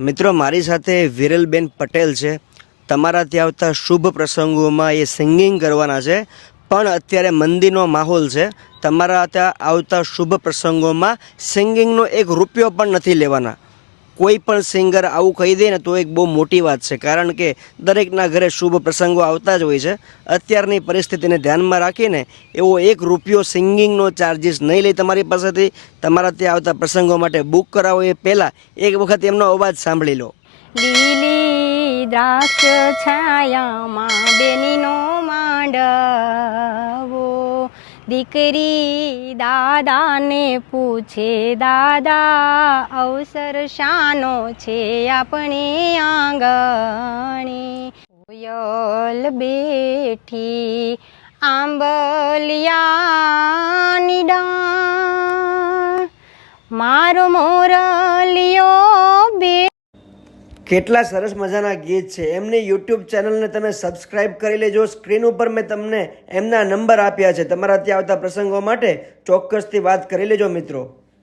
મિત્રો મારી સાથે વિરલબેન પટેલ છે। તમારા ત્યાં આવતા શુભ પ્રસંગોમાં એ સિંગિંગ કરવાના છે, પણ અત્યારે મંદીનો માહોલ છે। તમારા ત્યાં આવતા શુભ પ્રસંગોમાં સિંગિંગનો એક રૂપિયો પણ નથી લેવાના। કોઈ પણ સિંગર આવું કહી દે ને તો એક બહુ મોટી વાત છે, કારણ કે દરેકના ઘરે શુભ પ્રસંગો આવતા જ હોય છે। અત્યારની પરિસ્થિતિને ધ્યાનમાં રાખીને એવો એક રૂપિયો સિંગિંગનો ચાર્જિસ નહીં લઈ તમારી પાસેથી। તમારા ત્યાં આવતા પ્રસંગો માટે બુક કરાવો એ પહેલાં એક વખત એમનો અવાજ સાંભળી લો। લીલી દ્રાક્ષ છાયામાં બેનીનો માંડવો, દીકરી દાદાને પૂછે, દાદા અવસર શાનો છે આપણે આંગણે। કોયલ બેઠી આંબલિયાની ડાળ, મારો મોરલિયો બે। કેટલા સરસ મજાના ગીત છે। એમની યુટ્યુબ ચેનલને તમે સબસ્ક્રાઇબ કરી લેજો। સ્ક્રીન ઉપર મેં તમને એમના નંબર આપ્યા છે। તમારા ત્યાં આવતા પ્રસંગો માટે ચોક્કસથી વાત કરી લેજો મિત્રો।